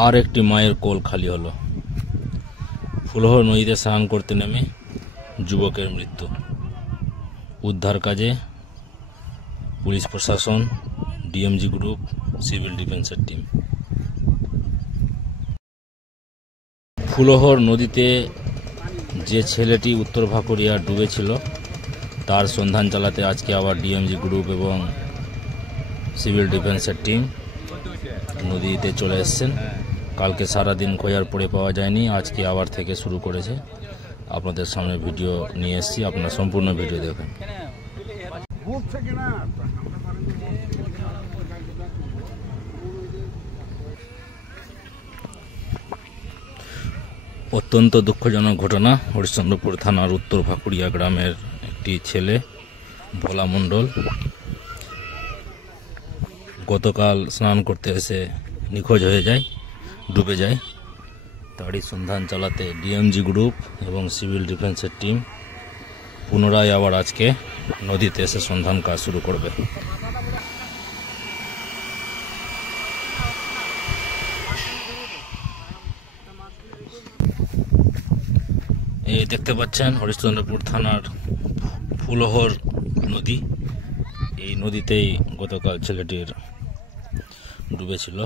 আর একটি মায়ের কোল খালি হলো। ফুলহর নদীতে স্নান করতে নেমে যুবকের মৃত্যু। উদ্ধার কাজে পুলিশ প্রশাসন, ডিএমজি গ্রুপ, সিভিল ডিফেন্সের টিম। ফুলহর নদীতে যে ছেলেটি উত্তর ভাকুরিয়া ডুবেছিল তার সন্ধান চালাতে আজকে আবার ডিএমজি গ্রুপ এবং সিভিল ডিফেন্সের টিম নদীতে চলে এসেছেন। কালকে সারাদিন খোঁজার পরে পাওয়া যায়নি, আজকে আবার থেকে শুরু করেছে। আপনাদের সামনে ভিডিও নিয়ে এসেছি, আপনারা সম্পূর্ণ ভিডিও দেখেন। অত্যন্ত দুঃখজনক ঘটনা। হরিশ্চন্দ্রপুর থানার উত্তর ভাকুরিয়া গ্রামের একটি ছেলে ভোলা মণ্ডল গতকাল স্নান করতে এসে নিখোঁজ হয়ে যায়, ডুবে যায়। তারই সন্ধান চালাতে ডিএমজি গ্রুপ এবং সিভিল ডিফেন্সের টিম পুনরায় আবার আজকে নদীতে এসে সন্ধান কাজ শুরু করবে। এই দেখতে পাচ্ছেন হরিশ্চন্দ্রপুর থানার ফুলহর নদী। এই নদীতেই গতকাল ছেলেটির ডুবেছিল।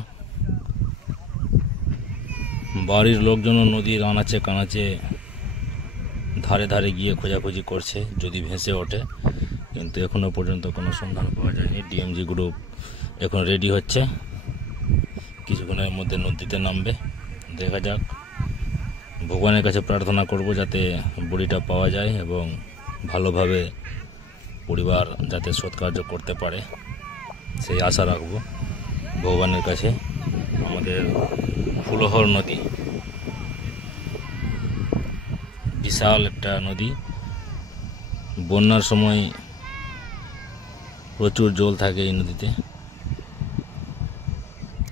বাড়ির লোকজন নদীর আনাচে কানাচে ধারে ধারে গিয়ে খোঁজাখুঁজি করছে যদি ভেসে ওঠে, কিন্তু এখনো পর্যন্ত কোনো সন্ধান পাওয়া যায়নি। ডিএমজি গ্রুপ এখন রেডি হচ্ছে, কিছুক্ষণের মধ্যে নদীতে নামবে। দেখা যাক, ভগবানের কাছে প্রার্থনা করব যাতে বডিটা পাওয়া যায় এবং ভালোভাবে পরিবার যাতে সৎকার্য করতে পারে সেই আশা রাখব ভগবানের কাছে। আমাদের ফুলহর নদী বিশাল একটা নদী, বন্যার সময় প্রচুর জল থাকে এই নদীতে।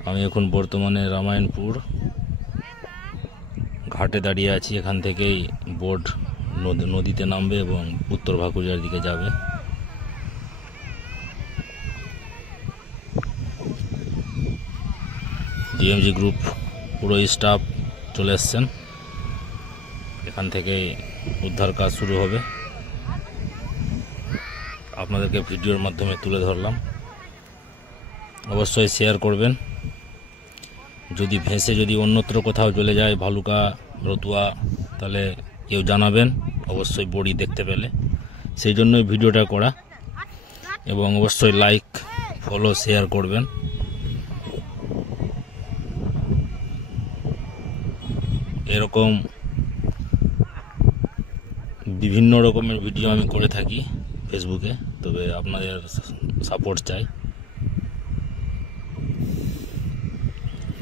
আমি এখন বর্তমানে রামায়ণপুর ঘাটে দাঁড়িয়ে আছি। এখান থেকেই বোট নদীতে নামবে এবং উত্তর ভাকুরিয়ার দিকে যাবে। ডিএমজি গ্রুপ পুরো স্টাফ চলে এসছেন, এখান থেকে উদ্ধার কাজ শুরু হবে। আপনাদেরকে ভিডিওর মাধ্যমে তুলে ধরলাম, অবশ্যই শেয়ার করবেন। যদি ভেসে যদি অন্যত্র কোথাও চলে যায়, ভালুকা, রতুয়া, তাহলে কেউ জানাবেন অবশ্যই বডি দেখতে পেলে। সেই জন্যই ভিডিওটা করা, এবং অবশ্যই লাইক, ফলো, শেয়ার করবেন। এরকম বিভিন্ন রকমের ভিডিও আমি করে থাকি ফেসবুকে, তবে আপনাদের সাপোর্ট চাই।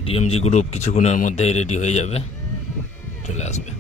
ডিএমজি গ্রুপ কিছুক্ষণের মধ্যেই রেডি হয়ে যাবে, চলে আসবে।